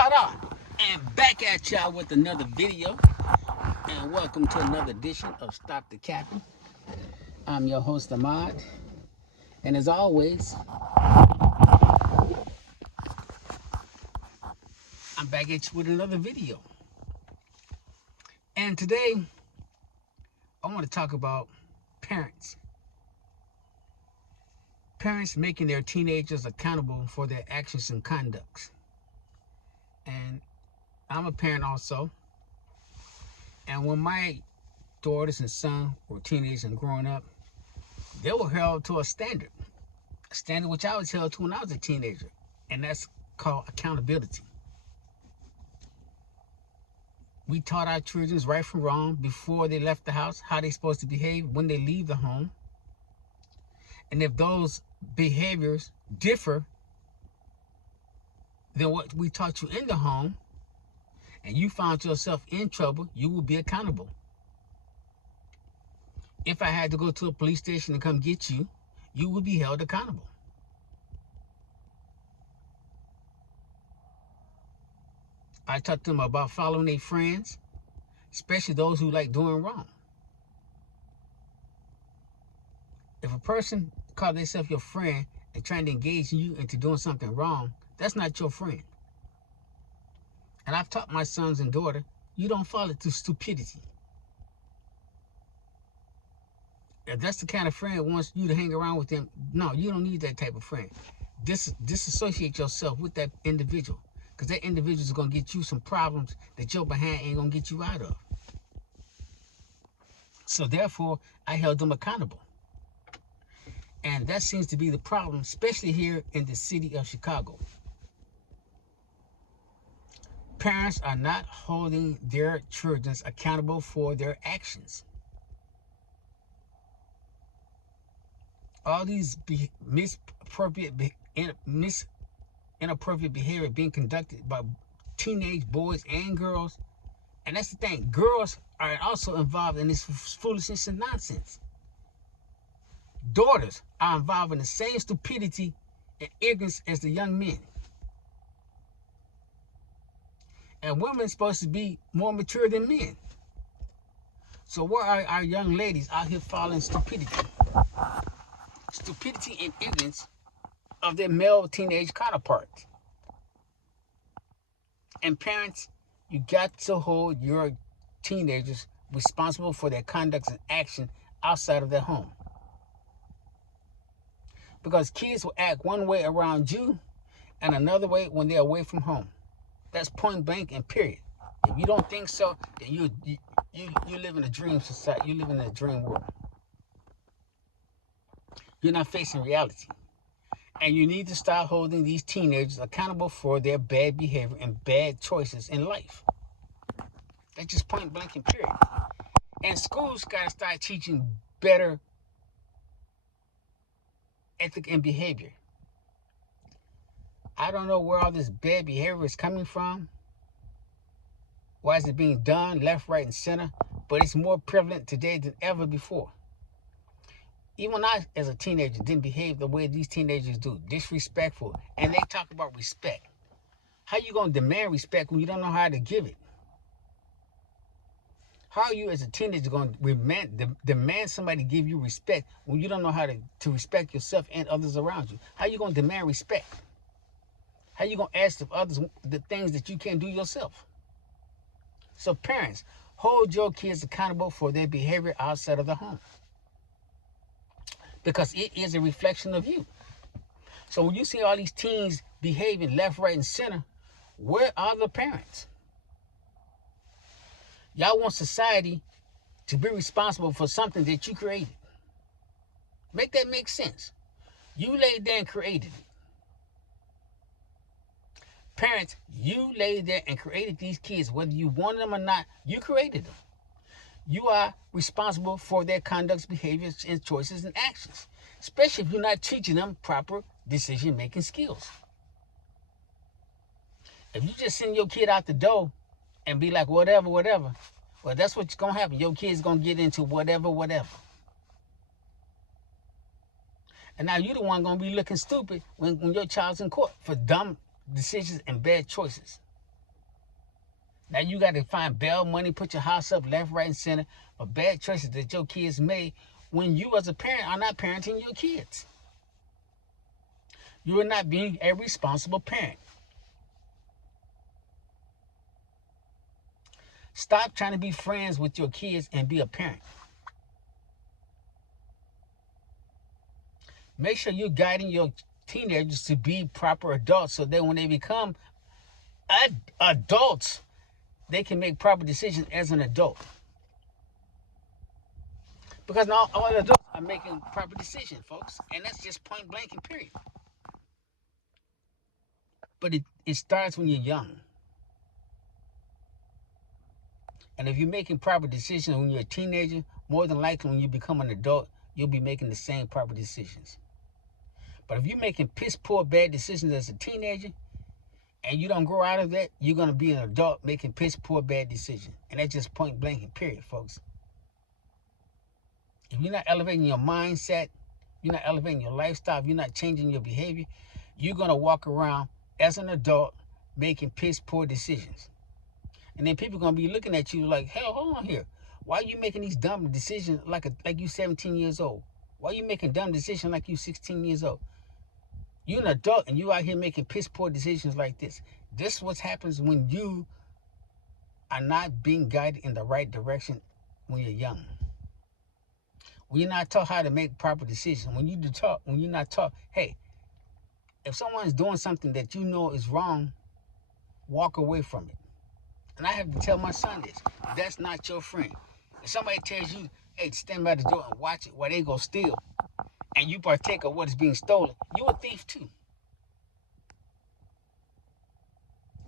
Ta-da! And back at y'all with another video. And welcome to another edition of Stop the Capping. I'm your host, Ahmad. And as always, I'm back at you with another video. And today, I want to talk about parents. Parents making their teenagers accountable for their actions and conducts. And I'm a parent also. And when my daughters and son were teenagers and growing up, they were held to a standard which I was held to when I was a teenager, and that's called accountability. We taught our children right from wrong before they left the house, how they're supposed to behave when they leave the home. And if those behaviors differ than what we taught you in the home, and you found yourself in trouble, you will be accountable. If I had to go to a police station and come get you, you will be held accountable. I taught them about following their friends, especially those who like doing wrong. If a person calls themselves your friend and trying to engage you into doing something wrong, that's not your friend. And I've taught my sons and daughter, you don't fall into stupidity. If that's the kind of friend that wants you to hang around with them, no, you don't need that type of friend. Disassociate yourself with that individual, because that individual is going to get you some problems that your behind ain't going to get you out of. So therefore, I held them accountable. And that seems to be the problem, especially here in the city of Chicago. Parents are not holding their children accountable for their actions. All these inappropriate behavior being conducted by teenage boys and girls. And that's the thing, girls are also involved in this foolishness and nonsense. Daughters are involved in the same stupidity and ignorance as the young men. And women are supposed to be more mature than men. So where are our young ladies out here following stupidity? Stupidity and ignorance of their male teenage counterparts. And parents, you got to hold your teenagers responsible for their conduct and action outside of their home. Because kids will act one way around you and another way when they're away from home. That's point blank and period. If you don't think so, then you live in a dream society. You live in a dream world. You're not facing reality. And you need to start holding these teenagers accountable for their bad behavior and bad choices in life. That's just point blank and period. And schools got to start teaching better ethic and behavior. I don't know where all this bad behavior is coming from. Why is it being done left, right, and center? But it's more prevalent today than ever before. Even when I, as a teenager, didn't behave the way these teenagers do, disrespectful, and they talk about respect. How you going to demand respect when you don't know how to give it? How are you as a teenager going to demand somebody give you respect when you don't know how to respect yourself and others around you? How are you going to demand respect? How are you going to ask of others the things that you can't do yourself? So parents, hold your kids accountable for their behavior outside of the home, because it is a reflection of you. So when you see all these teens behaving left, right, and center, where are the parents? Y'all want society to be responsible for something that you created. Make that make sense. You laid there and created it. Parents, you laid there and created these kids. Whether you wanted them or not, you created them. You are responsible for their conducts, behaviors, and choices and actions, especially if you're not teaching them proper decision-making skills. If you just send your kid out the door and be like, whatever, well, that's what's going to happen. Your kid's going to get into whatever. And now you're the one going to be looking stupid when your child's in court for dumb decisions and bad choices. Now you got to find bail money, put your house up left, right, and center for bad choices that your kids made when you as a parent are not parenting your kids. You are not being a responsible parent. Stop trying to be friends with your kids and be a parent. Make sure you're guiding your teenagers to be proper adults so that when they become adults, they can make proper decisions as an adult. Because not all adults are making proper decisions, folks. And that's just point blank and period. But it starts when you're young. And if you're making proper decisions when you're a teenager, more than likely when you become an adult, you'll be making the same proper decisions. But if you're making piss poor bad decisions as a teenager and you don't grow out of that, you're going to be an adult making piss poor bad decisions. And that's just point blank and period, folks. If you're not elevating your mindset, you're not elevating your lifestyle, if you're not changing your behavior, you're going to walk around as an adult making piss poor decisions. And then people are going to be looking at you like, hell, hold on here. Why are you making these dumb decisions like you 17 years old? Why are you making dumb decisions like you 16 years old? You're an adult and you out here making piss poor decisions like this. This is what happens when you are not being guided in the right direction when you're young. When you're not taught how to make proper decisions, when you're not taught, hey, if someone's doing something that you know is wrong, walk away from it. And I have to tell my son this. That's not your friend. If somebody tells you, hey, stand by the door and watch it while they go steal, and you partake of what is being stolen, you a thief too.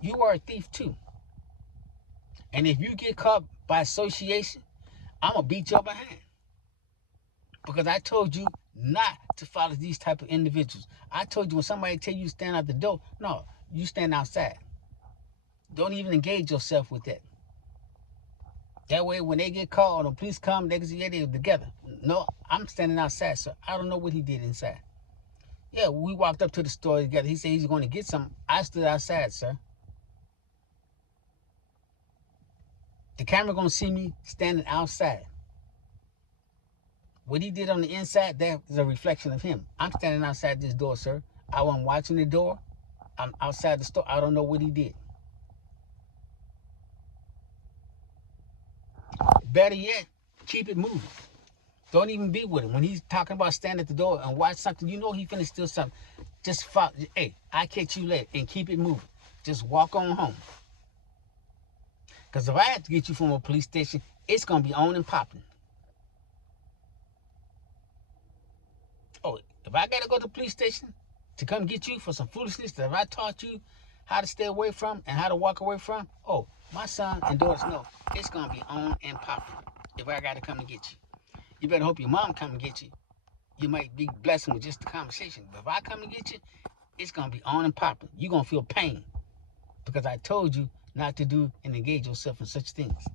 You are a thief too. And if you get caught by association, I'm going to beat your behind. Because I told you not to follow these type of individuals. I told you when somebody tell you stand out the door, no, you stand outside. Don't even engage yourself with that. That way, when they get called or the police come, they can say, yeah, they're together. No, I'm standing outside, sir. I don't know what he did inside. Yeah, we walked up to the store together. He said he's going to get something. I stood outside, sir. The camera going to see me standing outside. What he did on the inside, that is a reflection of him. I'm standing outside this door, sir. I wasn't watching the door. I'm outside the store. I don't know what he did. Better yet, keep it moving. Don't even be with him. When he's talking about stand at the door and watch something, you know he finna steal something. Just follow. Hey, I catch you later and keep it moving. Just walk on home. Because if I have to get you from a police station, it's going to be on and popping. Oh, if I got to go to the police station to come get you for some foolishness that if I taught you how to stay away from and how to walk away from, oh, my son and daughters know it's going to be on and popping if I got to come and get you. You better hope your mom come and get you. You might be blessed with just the conversation. But if I come and get you, it's going to be on and popping. You're going to feel pain because I told you not to do and engage yourself in such things.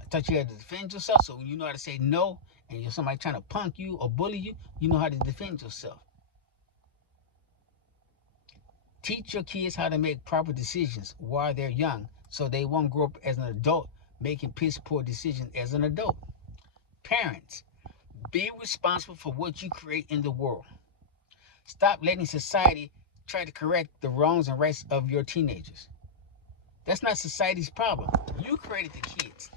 I taught you how to defend yourself, so when you know how to say no and you're somebody trying to punk you or bully you, you know how to defend yourself. Teach your kids how to make proper decisions while they're young so they won't grow up as an adult making piss poor decisions as an adult. Parents, be responsible for what you create in the world. Stop letting society try to correct the wrongs and rights of your teenagers. That's not society's problem. You created the kids.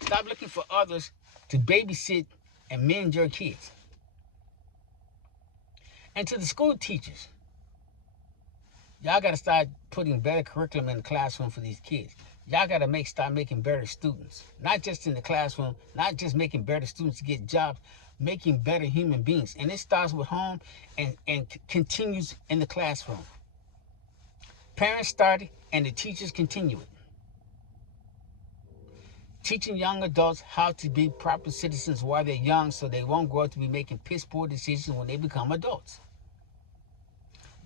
Stop looking for others to babysit and mend your kids. And to the school teachers, y'all got to start putting better curriculum in the classroom for these kids. Y'all got to start making better students. Not just in the classroom, not just making better students to get jobs, making better human beings. And it starts with home and continues in the classroom. Parents start it and the teachers continue it. Teaching young adults how to be proper citizens while they're young so they won't grow up to be making piss poor decisions when they become adults.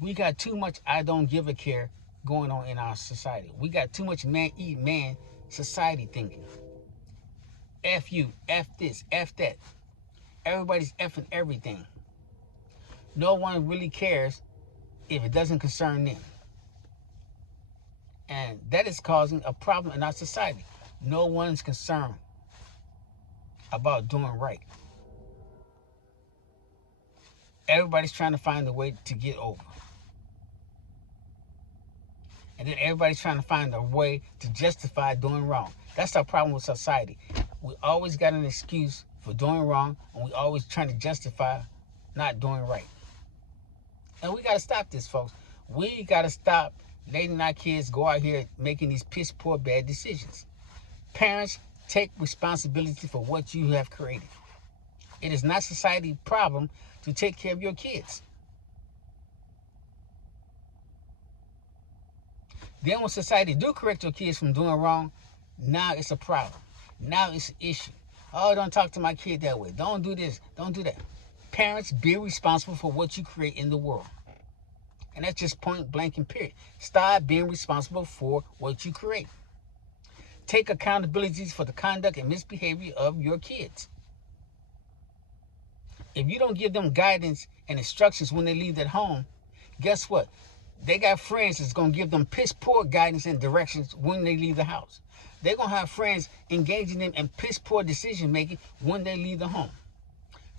We got too much I don't give a care going on in our society. We got too much man eat man society thinking. F you, F this, F that. Everybody's effing everything. No one really cares if it doesn't concern them. And that is causing a problem in our society. No one's concerned about doing right. Everybody's trying to find a way to get over. And then everybody's trying to find a way to justify doing wrong. That's our problem with society. We always got an excuse for doing wrong, and we always trying to justify not doing right. And we got to stop this, folks. We got to stop letting our kids go out here making these piss poor bad decisions. Parents, take responsibility for what you have created. It is not society's problem to take care of your kids. Then when society do correct your kids from doing wrong, now it's a problem. Now it's an issue. Oh, don't talk to my kid that way. Don't do this. Don't do that. Parents, be responsible for what you create in the world. And that's just point blank and period. Start being responsible for what you create. Take accountability for the conduct and misbehavior of your kids. If you don't give them guidance and instructions when they leave that home, guess what? They got friends that's going to give them piss poor guidance and directions when they leave the house. They're going to have friends engaging them in piss poor decision making when they leave the home.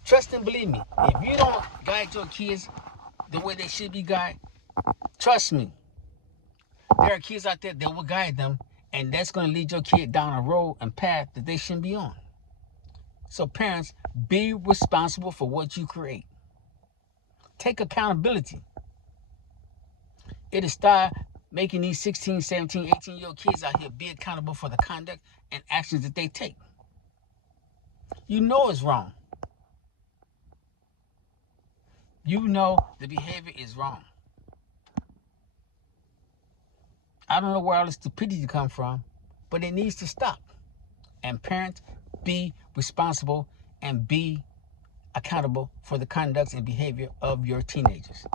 Trust and believe me, if you don't guide your kids the way they should be guided, trust me, there are kids out there that will guide them, and that's going to lead your kid down a road and path that they shouldn't be on. So parents, be responsible for what you create. Take accountability. It is start making these 16, 17, 18-year-old kids out here be accountable for the conduct and actions that they take. You know it's wrong. You know the behavior is wrong. I don't know where all the stupidity come from, but it needs to stop. And parents, be responsible and be accountable for the conduct and behavior of your teenagers.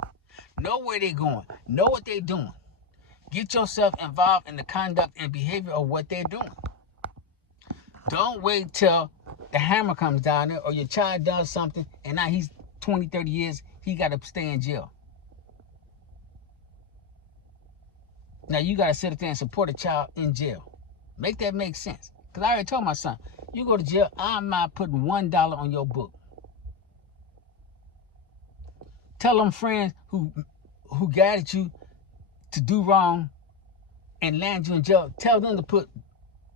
Know where they're going. Know what they're doing. Get yourself involved in the conduct and behavior of what they're doing. Don't wait till the hammer comes down there or your child does something and now he's 20, 30 years, he got to stay in jail. Now you got to sit there and support a child in jail. Make that make sense. Because I already told my son, you go to jail, I'm not putting $1 on your book. Tell them friends who guided you to do wrong and land you in jail, tell them to put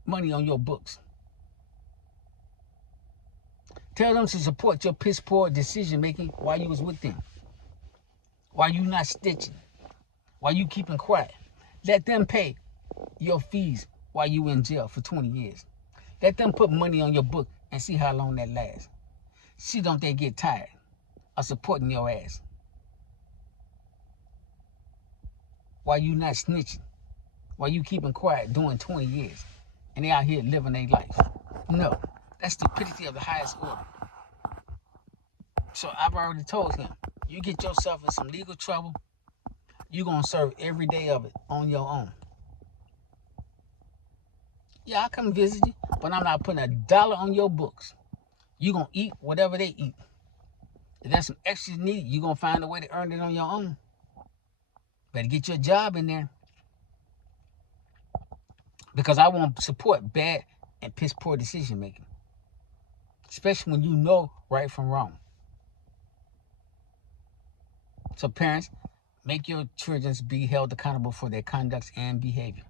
money on your books. Tell them to support your piss poor decision making while you was with them. While you not stitching. While you keeping quiet. Let them pay your fees while you in jail for 20 years. Let them put money on your book and see how long that lasts. See, don't they get tired of supporting your ass? While you not snitching. While you keeping quiet doing 20 years. And they out here living their life. No, that's stupidity of the highest order. So I've already told him, you get yourself in some legal trouble, you're going to serve every day of it on your own. Yeah, I'll come visit you, but I'm not putting $1 on your books. You're going to eat whatever they eat. If there's some extra you need, you're going to find a way to earn it on your own. Better get your job in there. Because I won't support bad and piss poor decision making. Especially when you know right from wrong. So parents, make your children be held accountable for their conduct and behavior.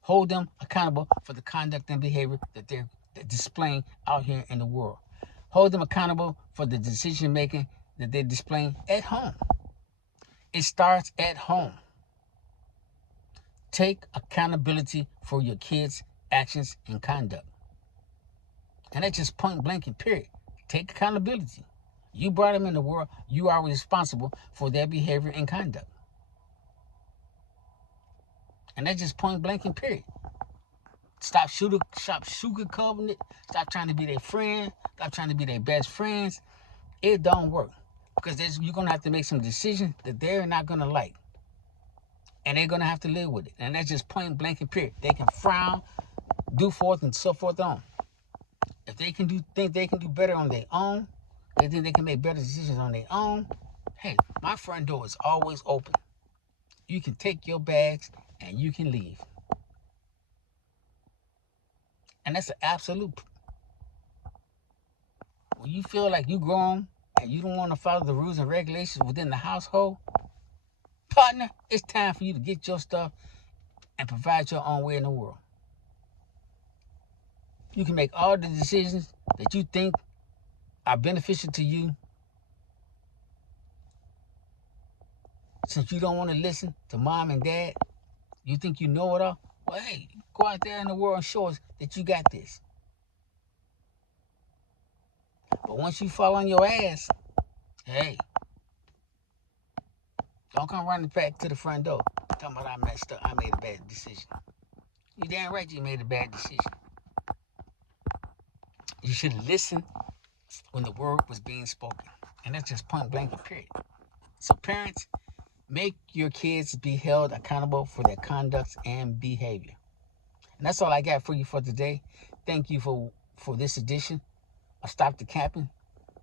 Hold them accountable for the conduct and behavior that they're displaying out here in the world. Hold them accountable for the decision making that they're displaying at home. It starts at home. Take accountability for your kids' actions and conduct. And that's just point blank and period. Take accountability. You brought them in the world. You are responsible for their behavior and conduct. And that's just point blank and period. Stop sugarcoating it. Stop trying to be their friend. Stop trying to be their best friends. It don't work. Because you're going to have to make some decisions that they're not going to like. And they're going to have to live with it. And that's just point blank and period. They can frown, do forth, and so forth on. If they think they can do better on their own, they think they can make better decisions on their own, Hey, my front door is always open. You can take your bags and you can leave. And that's an absolute. When you feel like you grown and you don't want to follow the rules and regulations within the household, partner, it's time for you to get your stuff and provide your own way in the world. You can make all the decisions that you think are beneficial to you. Since you don't want to listen to mom and dad, you think you know it all. Well, hey, go out there in the world and show us that you got this. But once you fall on your ass, hey, don't come running back to the front door talking about I messed up, I made a bad decision. You damn right you made a bad decision. You should have listened when the word was being spoken. And that's just point blank and period. So parents, make your kids be held accountable for their conduct and behavior. And that's all I got for you for today. Thank you for this edition of Stop the Capping.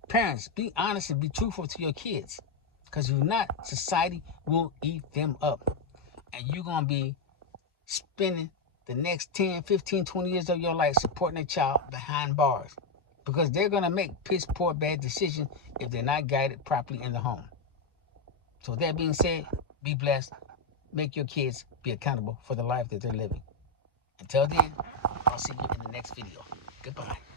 Parents, be honest and be truthful to your kids. Because if not, society will eat them up. And you're going to be spending the next 10, 15, 20 years of your life supporting a child behind bars. Because they're going to make piss poor bad decisions if they're not guided properly in the home. So with that being said, be blessed. Make your kids be accountable for the life that they're living. Until then, I'll see you in the next video. Goodbye.